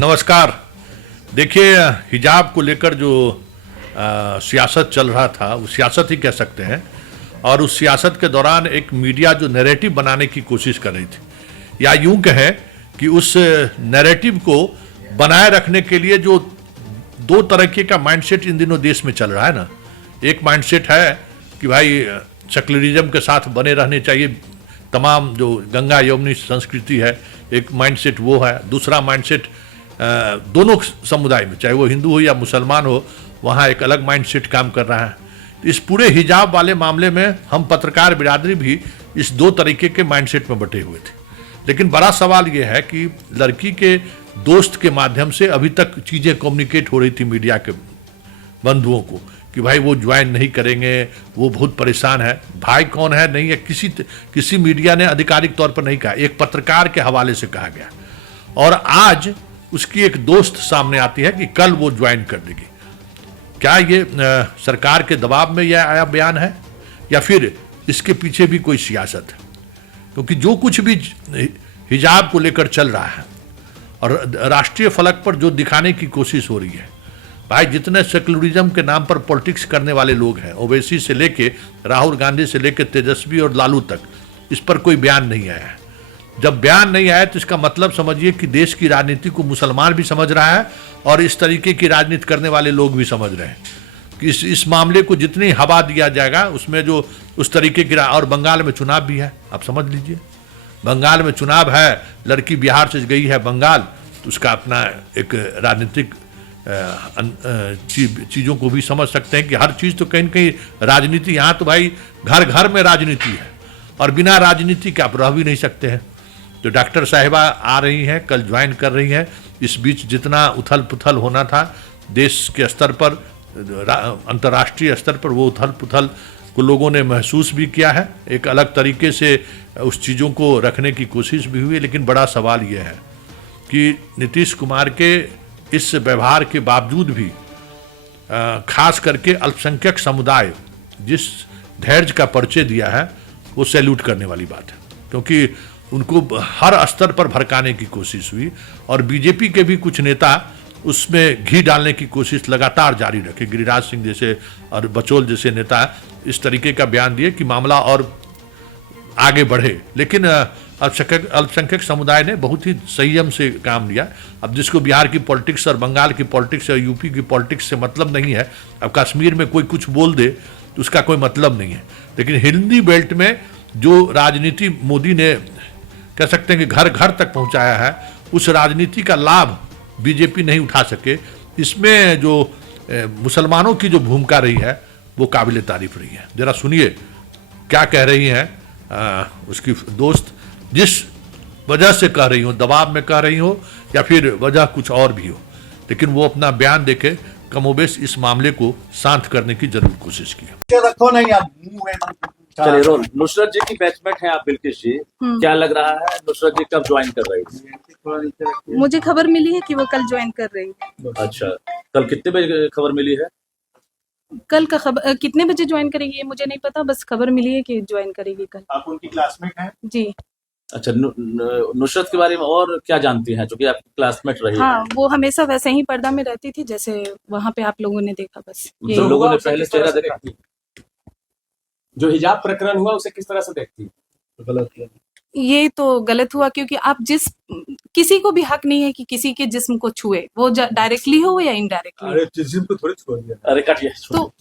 नमस्कार। देखिए, हिजाब को लेकर जो सियासत चल रहा था वो सियासत ही कह सकते हैं, और उस सियासत के दौरान एक मीडिया जो नैरेटिव बनाने की कोशिश कर रही थी, या यूं कहें कि उस नैरेटिव को बनाए रखने के लिए जो दो तरीके का माइंडसेट इन दिनों देश में चल रहा है ना। एक माइंडसेट है कि भाई सेक्युलरिज्म के साथ बने रहने चाहिए तमाम जो गंगा यमुनी संस्कृति है, एक माइंडसेट वो है। दूसरा माइंडसेट दोनों समुदाय में, चाहे वो हिंदू हो या मुसलमान हो, वहाँ एक अलग माइंडसेट काम कर रहा है। तो इस पूरे हिजाब वाले मामले में हम पत्रकार बिरादरी भी इस दो तरीके के माइंडसेट में बटे हुए थे। लेकिन बड़ा सवाल ये है कि लड़की के दोस्त के माध्यम से अभी तक चीज़ें कम्युनिकेट हो रही थी मीडिया के बंधुओं को कि भाई वो ज्वाइन नहीं करेंगे, वो बहुत परेशान है। भाई कौन है नहीं है, किसी मीडिया ने आधिकारिक तौर पर नहीं कहा, एक पत्रकार के हवाले से कहा गया। और आज उसकी एक दोस्त सामने आती है कि कल वो ज्वाइन कर देगी। क्या ये सरकार के दबाव में यह आया बयान है या फिर इसके पीछे भी कोई सियासत है? क्योंकि जो कुछ भी हिजाब को लेकर चल रहा है और राष्ट्रीय फलक पर जो दिखाने की कोशिश हो रही है, भाई जितने सेक्युलरिज्म के नाम पर पॉलिटिक्स करने वाले लोग हैं, ओवैसी से लेके राहुल गांधी से लेके तेजस्वी और लालू तक, इस पर कोई बयान नहीं आया है। जब बयान नहीं आया तो इसका मतलब समझिए कि देश की राजनीति को मुसलमान भी समझ रहा है और इस तरीके की राजनीति करने वाले लोग भी समझ रहे हैं कि इस मामले को जितनी हवा दिया जाएगा उसमें जो उस तरीके की। और बंगाल में चुनाव भी है, आप समझ लीजिए, बंगाल में चुनाव है, लड़की बिहार से गई है बंगाल, तो उसका अपना एक राजनीतिक चीज़ों को भी समझ सकते हैं कि हर चीज़ तो कहीं न कहीं राजनीति, यहाँ तो भाई घर घर में राजनीति है और बिना राजनीति के आप रह भी नहीं सकते हैं। तो डॉक्टर साहिबा आ रही हैं, कल ज्वाइन कर रही हैं। इस बीच जितना उथल पुथल होना था देश के स्तर पर, अंतर्राष्ट्रीय स्तर पर, वो उथल पुथल को लोगों ने महसूस भी किया है। एक अलग तरीके से उस चीज़ों को रखने की कोशिश भी हुई। लेकिन बड़ा सवाल ये है कि नीतीश कुमार के इस व्यवहार के बावजूद भी खास करके अल्पसंख्यक समुदाय जिस धैर्य का परिचय दिया है वो सैल्यूट करने वाली बात है, क्योंकि उनको हर स्तर पर भड़काने की कोशिश हुई और बीजेपी के भी कुछ नेता उसमें घी डालने की कोशिश लगातार जारी रखे। गिरिराज सिंह जैसे और बचौल जैसे नेता इस तरीके का बयान दिए कि मामला और आगे बढ़े। लेकिन अल्पसंख्यक समुदाय ने बहुत ही संयम से काम लिया। अब जिसको बिहार की पॉलिटिक्स और बंगाल की पॉलिटिक्स और यूपी की पॉलिटिक्स से मतलब नहीं है, अब कश्मीर में कोई कुछ बोल दे तो उसका कोई मतलब नहीं है। लेकिन हिंदी बेल्ट में जो राजनीति मोदी ने कह सकते हैं कि घर घर तक पहुंचाया है, उस राजनीति का लाभ बीजेपी नहीं उठा सके। इसमें जो मुसलमानों की जो भूमिका रही है वो काबिल तारीफ रही है। जरा सुनिए क्या कह रही हैं उसकी दोस्त, जिस वजह से कह रही हो, दबाव में कह रही हो या फिर वजह कुछ और भी हो, लेकिन वो अपना बयान देके कमोबेश इस मामले को शांत करने की जरूर कोशिश की। चलिए रोल। नुसरत जी की बैचमेट है आप, बिल्किस जी, क्या लग रहा है नुसरत जी कब ज्वाइन कर रही थी? मुझे खबर मिली है कि वो कल ज्वाइन कर रही है। अच्छा, कल कितने बजे खबर मिली है? कल का खबर कितने बजे ज्वाइन करेगी ये मुझे नहीं पता, बस खबर मिली है कि ज्वाइन करेगी कल। आप उनकी क्लासमेट हैं? जी। अच्छा, नुसरत के बारे में और क्या जानती हैं, जो कि आपकी क्लासमेट रही है? हाँ, वो हमेशा वैसे ही पर्दा में रहती थी जैसे वहाँ पे आप लोगों ने देखा, बस जो लोगों ने पहले चेहरा देखा। जो हिजाब प्रकरण हुआ उसे किस तरह से देखती? गलत। ये तो गलत हुआ, क्योंकि आप किसी को भी हक नहीं है कि किसी के जिस्म को छुए, वो डायरेक्टली हो या इनडायरेक्टली। अरे जिस्म को थोड़ी छुआ दिया। अरे कटिए तो